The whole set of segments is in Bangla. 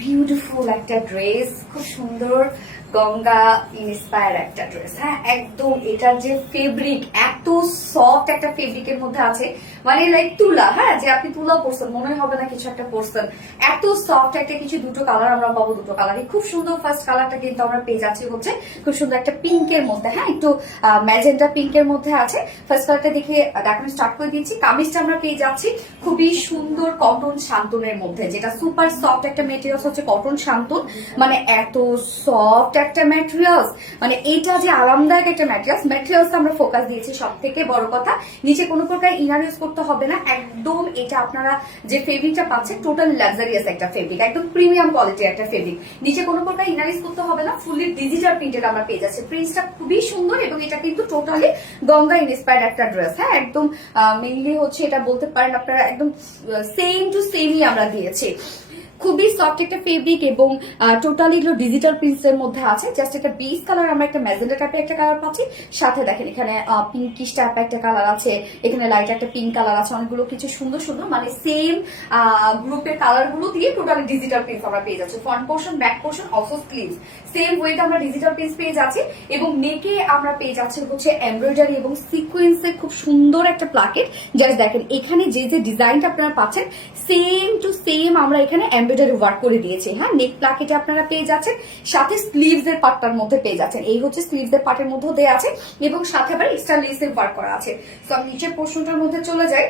বিউটিফুল একটা ড্রেস, খুব সুন্দর গঙ্গা ইন্সপায়ার একটা ড্রেস। হ্যাঁ, একদম এটার যে ফেব্রিক এত সফট একটা ফেব্রিকের মধ্যে আছে, মানে লাইক তুলা। হ্যাঁ, যে আপনি তুলা পরছেন মনে হবে না কিছু একটা পরছেন, এত সফট একটা কিছু। দুটো কালার আমরা পাবো, দুটো কালারই খুব সুন্দর। ফার্স্ট কালারটা কিন্তু আমরা পেয়ে যাচ্ছি হচ্ছে খুব সুন্দর একটা পিঙ্কের মধ্যে। হ্যাঁ, একটু ম্যাজেন্টা পিঙ্কের মধ্যে আছে। ফার্স্ট কালারটা দেখে দেখানো স্টার্ট করে দিচ্ছি। কামিজটা আমরা পেয়ে যাচ্ছি খুবই সুন্দর কটন শান্তনের মধ্যে, যেটা সুপার সফট একটা মেটেরিয়ালস হচ্ছে কটন শান্তন। মানে এত সফট একটা ম্যাটেরিয়ালস, মানে এটা যে আরামদায়ক একটা ম্যাটেরিয়ালস আমরা ফোকাস দিয়েছি। সব থেকে বড় কথা, নিচে কোনো প্রকার ইনার ইউজ করতে হবে না। একদম এটা আপনারা যে ফেব্রিকটা পাচ্ছেন টোটাল লাক্সারিয়াস একটা ফেব্রিক, একদম প্রিমিয়াম কোয়ালিটির একটা ফেব্রিক। নিচে কোনো প্রকার ইনার ইউজ করতে হবে না, ফুললি ডিজিটাল প্রিন্টেড আমরা পেয়ে যাচ্ছি। প্রিন্টটা খুবই সুন্দর এবং এটা কিন্তু টোটালি গঙ্গা ইন্সপায়ার্ড একটা ড্রেস। হ্যাঁ, একদম মেইনলি হচ্ছে এটা বলতে পারেন আপনারা একদম সেম টু সেমই আমরা দিয়েছি। খুবই সফট একটা ফেব্রিক এবং টোটালি এগুলো ডিজিটাল প্রিন্টস এর মধ্যে আছে। জাস্ট একটা বেস কালার আমরা একটা ম্যাজেন্টা টাইপের একটা কালার পাচ্ছি, সাথে দেখেন এখানে পিঙ্কিশ টাইপ একটা কালার আছে, এখানে লাইট একটা পিঙ্ক কালার আছে, অনেকগুলো কিছু সুন্দর সুন্দর মানে সেম গ্রুপের কালার গুলো দিয়ে টোটালি ডিজিটাল প্রিন্টস আমরা পেয়ে যাচ্ছি। Front portion, back portion, also sleeves same ওয়েতে আমরা ডিজিটাল প্রিন্টস পেয়ে যাচ্ছি। এবং নেকে আমরা পেয়ে যাচ্ছি হচ্ছে এমব্রয়ডারি এবং সিকোয়েন্সের খুব সুন্দর একটা প্লাকেট। জাস্ট দেখেন এখানে যে যে ডিজাইনটা আপনারা পাচ্ছেন সেম টু সেম আমরা এখানে এমব্রয়ডারি ওয়ার্ক করে দিয়েছি। হ্যাঁ, নেক প্লাকেটে আপনারা পেয়ে যাচ্ছেন, সাথে স্লিভস এর পার্টটার মধ্যে পেয়ে যাচ্ছেন। এই হচ্ছে স্লিভস এর পার্টের মধ্যে দেওয়া আছে এবং সাথে আবার এক্সট্রা লেসের ওয়ার্ক করা আছে। তো আমি নিচের পোর্শনটার মধ্যে চলে যাই।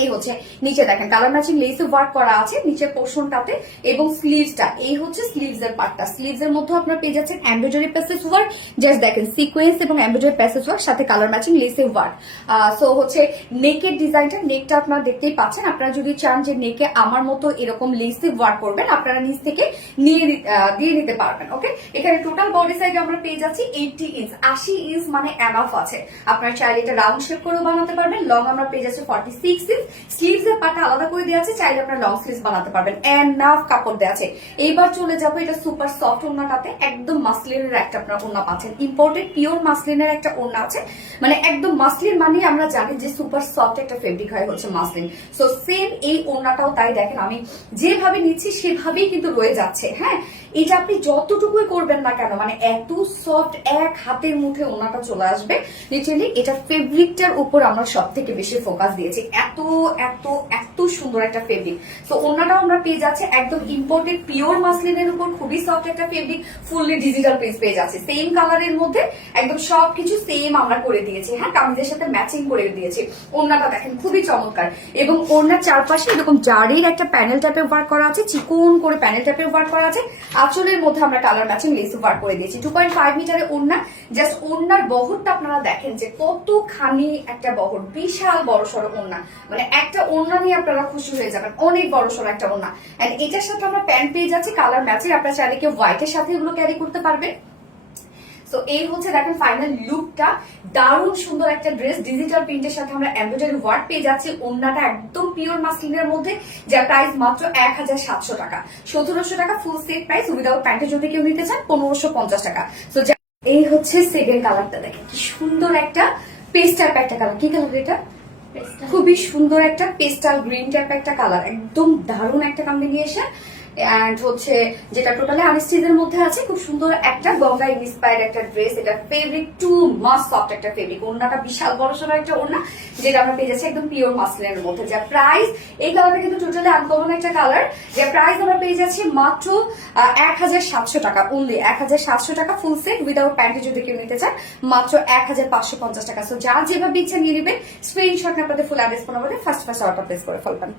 এই হচ্ছে নিচে দেখেন কালার ম্যাচিং লেস ওয়ার্ক করা আছে নিচের পোর্শনটাতে এবং স্লিভসটা, এই হচ্ছে স্লিভস এর পার্টটা। স্লিভস এর মধ্যে আপনারা পেয়ে যাচ্ছেন এমব্রয়ডারি প্যাসেজ ওয়ার্ক। জাস্ট দেখেন সিকোয়েন্স এবং এমব্রয়ডারি প্যাসেজ ওয়ার্ক, সাথে colour matching less work. So হচ্ছে নেকের ডিজাইনটা, নেকটা আপনারা দেখতেই পাচ্ছেন। আপনারা যদি চান যে নেকে আমার মতো এরকম লেসে ওয়ার্ক করবেন, আপনারা নিচ থেকে দিয়ে নিতে পারবেন। ওকে, এখানে টোটাল বডি সাইজ আমরা পেয়ে যাচ্ছি 80 ইঞ্চ। 80 ইঞ্চ মানে এনাফ আছে। আপনারা চাইলে এটা রাউন্ড শেপ করেও বানাতে পারবেন। লং আমরা পেয়ে যাচ্ছি 46 ইঞ্চ। স্লিভস এর পাটা আলাদা করে দেওয়া আছে, চাইলে আপনারা লং স্লিভস বানাতে পারবেন। এনাফ কাপড় দেওয়া আছে। এইবার চলে যাবো এটা সুপার সফট ওড়নাটাতে। একদম মাসলিনের একটা আপনারা ওড়না পাচ্ছেন, ইম্পোর্টেড পিওর মাসলিনের একটা ওড়না আছে। মানে একদম মাসলিন মানে আমরা জানি যে সুপার সফট একটা ফেব্রিক হয় হচ্ছে মাসলিন। সো সেম এই ওড়নাটাও তাই। দেখেন আমি যেভাবে নিচ্ছি সেভাবেই কিন্তু রয়ে যাচ্ছে। হ্যাঁ, এটা আপনি যতটুকুই করবেন না কেন মানে এত সফট, এক হাতের মুঠে ওড়নাটা চলে আসবে। লিটারালি এটা ফেব্রিকটার উপর আমরা সব থেকে বেশি ফোকাস দিয়েছি। এত এত এত সুন্দর একটা ফেব্রিক। তো ওড়নাটাও আমরা পেয়ে যাচ্ছে একদম ইম্পোর্টেড পিওর মাসলিনের উপর, খুবই সফট একটা ফেব্রিক, ফুললি ডিজিটাল প্রিন্টস পেয়ে যাচ্ছে। সেম কালারের মধ্যে একদম সবকিছু সেম আমরা করে দিয়েছি। হ্যাঁ, কামিজের সাথে ম্যাচিং করে দিয়েছি। ওড়নাটা দেখেন খুবই চমৎকার এবং ওড়নার চারপাশে এরকম জারির একটা প্যানেল টাইপের ওয়ার্ক করা আছে, চিকন করে প্যানেল টাইপের ওয়ার্ক করা আছে। আঁচলের মধ্যে আমরা কালার ম্যাচিং লেস ওয়ার্ক করে দিয়েছি। 2.5 মিটারের ওড়না। জাস্ট ওড়নার বহরটা আপনারা দেখেন যে কতখানি একটা বহর, বিশাল বড় সড়ো ওড়না। মানে একটা ওড়না নিয়ে আপনারা খুশি হয়ে যাবেন, অনেক বড় সড়ো একটা ওড়না। এন্ড এটার সাথে আমরা প্যান্ট পেয়ে যাচ্ছি কালার ম্যাচিং। আপনারা চাইলে কেউ হোয়াইটের সাথে এগুলো ক্যারি করতে পারবেন। তো এই হচ্ছে দেখেন ফাইনাল লুকটা। দারুণ সুন্দর একটা ড্রেস, ডিজিটাল প্রিন্টের সাথে আমরা এমব্রয়ডারি ওয়ার্ক পেয়ে যাচ্ছি। ওড়নাটা একদম পিওর মাসলিনের মধ্যে, যার প্রাইস মাত্র 1700 টাকা। 1700 টাকা ফুল সেট প্রাইস। উইদাউট প্যান্টে যদি কেউ নিতে চান 1550 টাকা। তো এই হচ্ছে সেকেন্ড কালারটা, দেখেন কি সুন্দর একটা পেস্ট টাইপ একটা কালার। কি কালার এটা? খুবই সুন্দর একটা পেস্টাল গ্রিন টাইপ একটা কালার, একদম দারুণ একটা কম্বিনেশন। এন্ড হচ্ছে যেটা টোটালি আনস্টিচের মধ্যে আছে, খুব সুন্দর একটা গঙ্গা ইন্সপায়ার্ড একটা ড্রেস। এটা ফেব্রিক টু মাস সফট একটা ফেব্রিক। ওড়নাটা বিশাল বড় সড়ো একটা ওড়না, যেটা আমরা পেয়ে যাচ্ছি একদম পিওর মাসলিনের মধ্যে। যার প্রাইস, এই কালারটা কিন্তু টোটালি আনকমন একটা কালার, যার প্রাইস আমরা পেয়ে যাচ্ছি মাত্র 1700 টাকা। অনলি 1700 টাকা ফুল সেট। উইদাউট প্যান্টে যদি কেউ নিতে চান মাত্র 1550 টাকা। সো যার যেভাবে ইচ্ছা নিয়ে নেবেন, স্ক্রিনশট আপনাদের ফুল অ্যাড্রেস ফোন নাম্বারে ফার্স্ট অর্ডার প্লেস করে ফেলবেন।